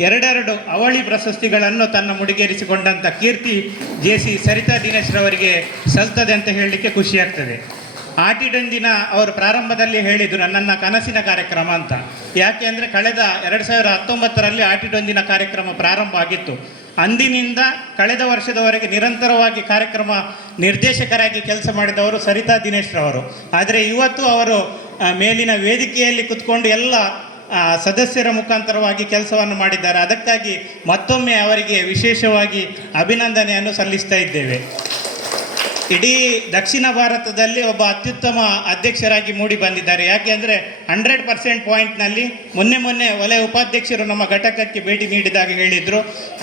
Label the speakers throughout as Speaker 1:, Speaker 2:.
Speaker 1: ಎರಡೆರಡು ಅವಳಿ ಪ್ರಶಸ್ತಿಗಳನ್ನು ತನ್ನ ಮುಡಿಗೇರಿಸಿಕೊಂಡಂಥ ಕೀರ್ತಿ ಜೆ ಸಿ ಸರಿತಾ ದಿನೇಶ್ರವರಿಗೆ ಸಲ್ತದೆ ಅಂತ ಹೇಳಲಿಕ್ಕೆ ಖುಷಿಯಾಗ್ತದೆ ಆಟಿಡೊಂದಿನ ಅವರು ಪ್ರಾರಂಭದಲ್ಲಿ ಹೇಳಿದರು ನನ್ನ ಕನಸಿನ ಕಾರ್ಯಕ್ರಮ ಅಂತ. ಯಾಕೆ ಅಂದರೆ ಕಳೆದ ಎರಡು ಸಾವಿರದ ಹತ್ತೊಂಬತ್ತರಲ್ಲಿ ಆಟಿಡೊಂದಿನ ಕಾರ್ಯಕ್ರಮ ಪ್ರಾರಂಭ ಆಗಿತ್ತು. ಅಂದಿನಿಂದ ಕಳೆದ ವರ್ಷದವರೆಗೆ ನಿರಂತರವಾಗಿ ಕಾರ್ಯಕ್ರಮ ನಿರ್ದೇಶಕರಾಗಿ ಕೆಲಸ ಮಾಡಿದವರು ಸರಿತಾ ದಿನೇಶ್ರವರು ಆದರೆ ಇವತ್ತು ಅವರು ಮೇಲಿನ ವೇದಿಕೆಯಲ್ಲಿ ಕುತ್ಕೊಂಡು ಎಲ್ಲ ಸದಸ್ಯರ ಮುಖಾಂತರವಾಗಿ ಕೆಲಸವನ್ನು ಮಾಡಿದ್ದಾರೆ. ಅದಕ್ಕಾಗಿ ಮತ್ತೊಮ್ಮೆ ಅವರಿಗೆ ವಿಶೇಷವಾಗಿ ಅಭಿನಂದನೆಯನ್ನು ಸಲ್ಲಿಸ್ತಾ ಇದ್ದೇವೆ. ಇಡೀ ದಕ್ಷಿಣ ಭಾರತದಲ್ಲಿ ಒಬ್ಬ ಅತ್ಯುತ್ತಮ ಅಧ್ಯಕ್ಷರಾಗಿ ಮೂಡಿ ಬಂದಿದ್ದಾರೆ. ಯಾಕೆ ಅಂದರೆ ಹಂಡ್ರೆಡ್ ಪರ್ಸೆಂಟ್ ಪಾಯಿಂಟ್ನಲ್ಲಿ ಮೊನ್ನೆ ಮೊನ್ನೆ ವಲಯ ಉಪಾಧ್ಯಕ್ಷರು ನಮ್ಮ ಘಟಕಕ್ಕೆ ಭೇಟಿ ನೀಡಿದಾಗ ಹೇಳಿದರು,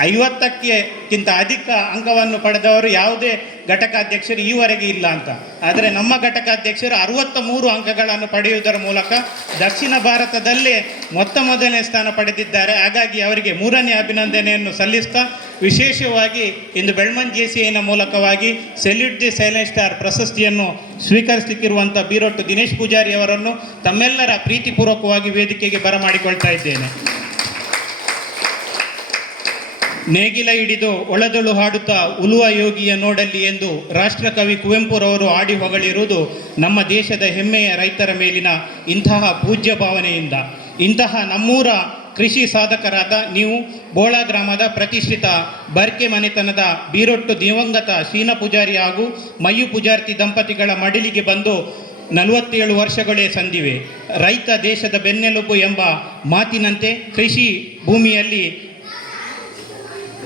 Speaker 1: ಐವತ್ತಕ್ಕಿಂತ ಅಧಿಕ ಅಂಕವನ್ನು ಪಡೆದವರು ಯಾವುದೇ ಘಟಕಾಧ್ಯಕ್ಷರು ಈವರೆಗೆ ಇಲ್ಲ ಅಂತ. ಆದರೆ ನಮ್ಮ ಘಟಕಾಧ್ಯಕ್ಷರು ಅರವತ್ತ ಮೂರು ಅಂಕಗಳನ್ನು ಪಡೆಯುವುದರ ಮೂಲಕ ದಕ್ಷಿಣ ಭಾರತದಲ್ಲೇ ಮೊತ್ತ ಮೊದಲನೇ ಸ್ಥಾನ ಪಡೆದಿದ್ದಾರೆ. ಹಾಗಾಗಿ ಅವರಿಗೆ ಮೂರನೇ ಅಭಿನಂದನೆಯನ್ನು ಸಲ್ಲಿಸ್ತಾ ವಿಶೇಷವಾಗಿ ಇಂದು ಬೆಳ್ಮನ್ ಜೆ ಸಿ ಐನ ಮೂಲಕವಾಗಿ ಸೆಲ್ಯೂಟ್ ದಿ ಸೈಲೆಂಟ್ ಸ್ಟಾರ್ ಪ್ರಶಸ್ತಿಯನ್ನು ಸ್ವೀಕರಿಸಲಿಕ್ಕಿರುವಂಥ ಬೀರೊಟ್ಟು ದಿನೇಶ್ ಪೂಜಾರಿ ಅವರನ್ನು ತಮ್ಮೆಲ್ಲರ ಪ್ರೀತಿಪೂರ್ವಕವಾಗಿ ವೇದಿಕೆಗೆ ಬರಮಾಡಿಕೊಳ್ತಾ ಇದ್ದೇನೆ. ನೇಗಿಲ ಹಿಡಿದು ಒಳದೊಳು ಹಾಡುತ್ತಾ ಉಲುವ ಯೋಗಿಯ ನೋಡಲ್ಲಿ ಎಂದು ರಾಷ್ಟ್ರಕವಿ ಕುವೆಂಪುರವರು ಆಡಿ ಹೊಗಳಿರುವುದು ನಮ್ಮ ದೇಶದ ಹೆಮ್ಮೆಯ ರೈತರ ಮೇಲಿನ ಇಂತಹ ಪೂಜ್ಯ ಭಾವನೆಯಿಂದ. ಇಂತಹ ನಮ್ಮೂರ ಕೃಷಿ ಸಾಧಕರಾದ ನೀವು ಬೋಳ ಗ್ರಾಮದ ಪ್ರತಿಷ್ಠಿತ ಬರ್ಕೆ ಮನೆತನದ ಬೀರೊಟ್ಟು ದಿವಂಗತ ಶೀನ ಪೂಜಾರಿ ಹಾಗೂ ಮಯ್ಯು ಪೂಜಾರ್ತಿ ದಂಪತಿಗಳ ಮಡಿಲಿಗೆ ಬಂದು ನಲವತ್ತೇಳು ವರ್ಷಗಳೇ ಸಂದಿವೆ. ರೈತ ದೇಶದ ಬೆನ್ನೆಲುಬು ಎಂಬ ಮಾತಿನಂತೆ ಕೃಷಿ ಭೂಮಿಯಲ್ಲಿ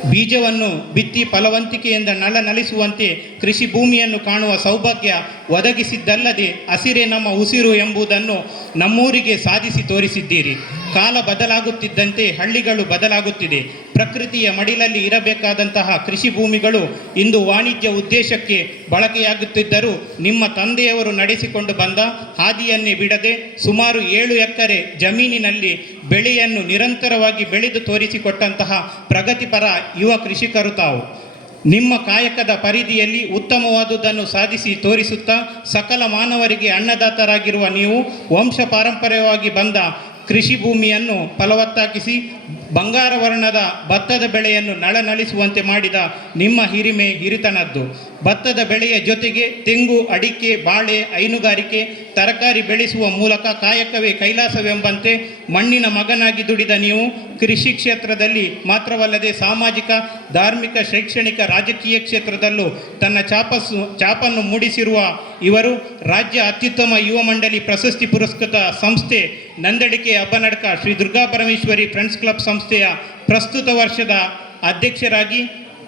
Speaker 1: ಬೀಜವನ್ನು ಬಿತ್ತಿ ಫಲವಂತಿಕೆಯಿಂದ ನಳನಳಿಸುವಂತೆ ಕೃಷಿ ಭೂಮಿಯನ್ನು ಕಾಣುವ ಸೌಭಾಗ್ಯ ಒದಗಿಸಿದ್ದಲ್ಲದೆ ಹಸಿರೇ ನಮ್ಮ ಉಸಿರು ಎಂಬುದನ್ನು ನಮ್ಮೂರಿಗೆ ಸಾಧಿಸಿ ತೋರಿಸಿದ್ದೀರಿ. ಕಾಲ ಬದಲಾಗುತ್ತಿದ್ದಂತೆ ಹಳ್ಳಿಗಳು ಬದಲಾಗುತ್ತಿದೆ. ಪ್ರಕೃತಿಯ ಮಡಿಲಲ್ಲಿ ಇರಬೇಕಾದಂತಹ ಕೃಷಿ ಭೂಮಿಗಳು ಇಂದು ವಾಣಿಜ್ಯ ಉದ್ದೇಶಕ್ಕೆ ಬಳಕೆಯಾಗುತ್ತಿದ್ದರೂ ನಿಮ್ಮ ತಂದೆಯವರು ನಡೆಸಿಕೊಂಡು ಬಂದ ಹಾದಿಯನ್ನೇ ಬಿಡದೆ ಸುಮಾರು ಏಳು ಎಕರೆ ಜಮೀನಿನಲ್ಲಿ ಬೆಳೆಯನ್ನು ನಿರಂತರವಾಗಿ ಬೆಳೆದು ತೋರಿಸಿಕೊಟ್ಟಂತಹ ಪ್ರಗತಿಪರ ಯುವ ಕೃಷಿಕರು ತಾವು. ನಿಮ್ಮ ಕಾಯಕದ ಪರಿಧಿಯಲ್ಲಿ ಉತ್ತಮವಾದುದನ್ನು ಸಾಧಿಸಿ ತೋರಿಸುತ್ತಾ ಸಕಲ ಮಾನವರಿಗೆ ಅನ್ನದಾತರಾಗಿರುವ ನೀವು ವಂಶ ಪಾರಂಪರ್ಯವಾಗಿ ಬಂದ ಕೃಷಿ ಭೂಮಿಯನ್ನು ಫಲವತ್ತಾಗಿಸಿ ಬಂಗಾರ ವರ್ಣದ ಭತ್ತದ ಬೆಳೆಯನ್ನು ನಳನಳಿಸುವಂತೆ ಮಾಡಿದ ನಿಮ್ಮ ಹಿರಿಮೆ ಹಿರಿತನದ್ದು. ಭತ್ತದ ಬೆಳೆಯ ಜೊತೆಗೆ ತೆಂಗು, ಅಡಿಕೆ, ಬಾಳೆ, ಹೈನುಗಾರಿಕೆ, ತರಕಾರಿ ಬೆಳೆಸುವ ಮೂಲಕ ಕಾಯಕವೇ ಕೈಲಾಸವೆಂಬಂತೆ ಮಣ್ಣಿನ ಮಗನಾಗಿ ದುಡಿದ ನೀವು ಕೃಷಿ ಕ್ಷೇತ್ರದಲ್ಲಿ ಮಾತ್ರವಲ್ಲದೆ ಸಾಮಾಜಿಕ, ಧಾರ್ಮಿಕ, ಶೈಕ್ಷಣಿಕ, ರಾಜಕೀಯ ಕ್ಷೇತ್ರದಲ್ಲೂ ತನ್ನ ಚಾಪಸ್ಸು ಚಾಪನ್ನು ಮೂಡಿಸಿರುವ ಇವರು ರಾಜ್ಯ ಅತ್ಯುತ್ತಮ ಯುವ ಮಂಡಳಿ ಪ್ರಶಸ್ತಿ ಪುರಸ್ಕೃತ ಸಂಸ್ಥೆ ನಂದಡಿಕೆ ಅಬ್ಬನಡ್ಕ ಶ್ರೀ ದುರ್ಗಾ ಪರಮೇಶ್ವರಿ ಫ್ರೆಂಡ್ಸ್ ಕ್ಲಬ್ ಸಂಸ್ಥೆಯ ಪ್ರಸ್ತುತ ವರ್ಷದ ಅಧ್ಯಕ್ಷರಾಗಿ,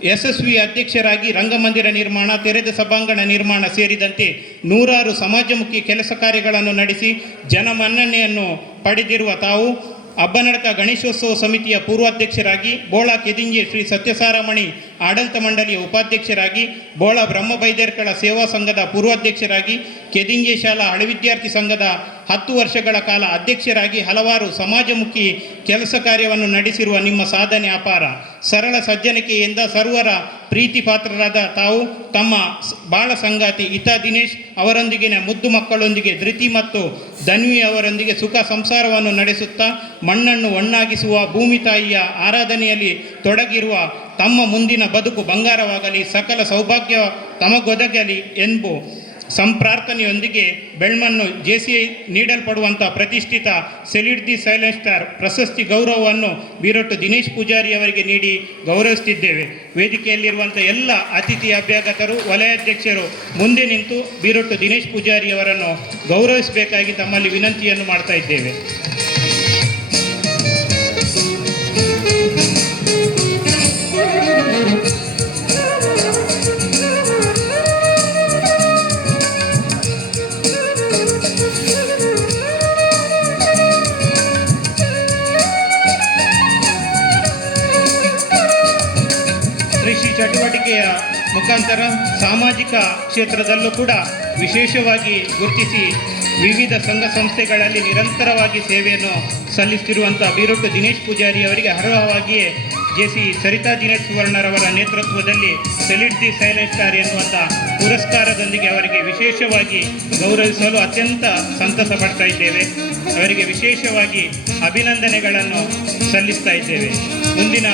Speaker 1: ಯಶಸ್ವಿ ಅಧ್ಯಕ್ಷರಾಗಿ ರಂಗಮಂದಿರ ನಿರ್ಮಾಣ, ತೆರೆದ ಸಭಾಂಗಣ ನಿರ್ಮಾಣ ಸೇರಿದಂತೆ ನೂರಾರು ಸಮಾಜಮುಖಿ ಕೆಲಸ ಕಾರ್ಯಗಳನ್ನು ನಡೆಸಿ ಜನಮನ್ನಣೆಯನ್ನು ಪಡೆದಿರುವ ತಾವು ಅಬ್ಬನಡಕ ಗಣೇಶೋತ್ಸವ ಸಮಿತಿಯ ಪೂರ್ವಾಧ್ಯಕ್ಷರಾಗಿ, ಬೋಳ ಕೆದಿಂಜೆ ಶ್ರೀ ಸತ್ಯಸಾರಮಣಿ ಆಡಳಿತ ಮಂಡಳಿಯ ಉಪಾಧ್ಯಕ್ಷರಾಗಿ, ಬೋಳ ಬ್ರಹ್ಮ ಬೈದ್ಯರ್ಗಳ ಸೇವಾ ಸಂಘದ ಪೂರ್ವಾಧ್ಯಕ್ಷರಾಗಿ ಕೆದಿಂಜೆ ಶಾಲಾ ವಿದ್ಯಾರ್ಥಿ ಸಂಘದ ಹತ್ತು ವರ್ಷಗಳ ಕಾಲ ಅಧ್ಯಕ್ಷರಾಗಿ ಹಲವಾರು ಸಮಾಜಮುಖಿ ಕೆಲಸ ಕಾರ್ಯವನ್ನು ನಡೆಸಿರುವ ನಿಮ್ಮ ಸಾಧನೆ ಅಪಾರ. ಸರಳ ಸಜ್ಜನಿಕೆಯಿಂದ ಸರ್ವರ ಪ್ರೀತಿ ಪಾತ್ರರಾದ ತಾವು, ತಮ್ಮ ಬಾಳ ಸಂಗಾತಿ ಇತಾ ದಿನೇಶ್ ಅವರೊಂದಿಗಿನ ಮುದ್ದು ಮಕ್ಕಳೊಂದಿಗೆ ಧೃತಿ ಮತ್ತು ಧನ್ವಿ ಅವರೊಂದಿಗೆ ಸುಖ ಸಂಸಾರವನ್ನು ನಡೆಸುತ್ತಾ, ಮಣ್ಣನ್ನು ಒಣ್ಣಾಗಿಸುವ ಭೂಮಿ ತಾಯಿಯ ಆರಾಧನೆಯಲ್ಲಿ ತೊಡಗಿರುವ ತಮ್ಮ ಮುಂದಿನ ಬದುಕು ಬಂಗಾರವಾಗಲಿ, ಸಕಲ ಸೌಭಾಗ್ಯ ತಮಗೊದಗಲಿ ಎಂಬು ಸಂಪ್ರಾರ್ಥನೆಯೊಂದಿಗೆ ಬೆಳ್ಮನ್ನು ಜೆ ಸಿ ಐ ನೀಡಲ್ಪಡುವಂಥ ಪ್ರತಿಷ್ಠಿತ ಸೆಲ್ಯೂಟ್ ದಿ ಸೈಲೆಂಟ್ ಸ್ಟಾರ್ ಪ್ರಶಸ್ತಿ ಗೌರವವನ್ನು ಬೀರೊಟ್ಟು ದಿನೇಶ್ ಪೂಜಾರಿ ಅವರಿಗೆ ನೀಡಿ ಗೌರವಿಸುತ್ತಿದ್ದೇವೆ. ವೇದಿಕೆಯಲ್ಲಿರುವಂಥ ಎಲ್ಲ ಅತಿಥಿ ಅಭ್ಯಾಗತರು ವಲಯಾಧ್ಯಕ್ಷರು ಮುಂದೆ ನಿಂತು ಬೀರೊಟ್ಟು ದಿನೇಶ್ ಪೂಜಾರಿ ಅವರನ್ನು ಗೌರವಿಸಬೇಕಾಗಿ ತಮ್ಮಲ್ಲಿ ವಿನಂತಿಯನ್ನು ಮಾಡ್ತಾ ಇದ್ದೇವೆ. ಚಟುವಟಿಕೆಯ ಮುಖಾಂತರ ಸಾಮಾಜಿಕ ಕ್ಷೇತ್ರದಲ್ಲೂ ಕೂಡ ವಿಶೇಷವಾಗಿ ಗುರುತಿಸಿ ವಿವಿಧ ಸಂಘ ಸಂಸ್ಥೆಗಳಲ್ಲಿ ನಿರಂತರವಾಗಿ ಸೇವೆಯನ್ನು ಸಲ್ಲಿಸುತ್ತಿರುವಂಥ ಬೀರೊಟ್ಟು ದಿನೇಶ್ ಪೂಜಾರಿ ಅವರಿಗೆ ಅರ್ಹವಾಗಿಯೇ ಜೆ ಸಿ ಸರಿತಾ ದಿನೇಶ್ ಸುವರ್ಣರವರ ನೇತೃತ್ವದಲ್ಲಿ ಸೆಲಿಟ್ ದಿ ಸೈಲೆಂಟ್ ಸ್ಟಾರ್ ಎನ್ನುವಂಥ ಪುರಸ್ಕಾರದೊಂದಿಗೆ ಅವರಿಗೆ ವಿಶೇಷವಾಗಿ ಗೌರವಿಸಲು ಅತ್ಯಂತ ಸಂತಸ ಪಡ್ತಾ ಇದ್ದೇವೆ. ಅವರಿಗೆ ವಿಶೇಷವಾಗಿ ಅಭಿನಂದನೆಗಳನ್ನು ಸಲ್ಲಿಸ್ತಾ ಇದ್ದೇವೆ. ಮುಂದಿನ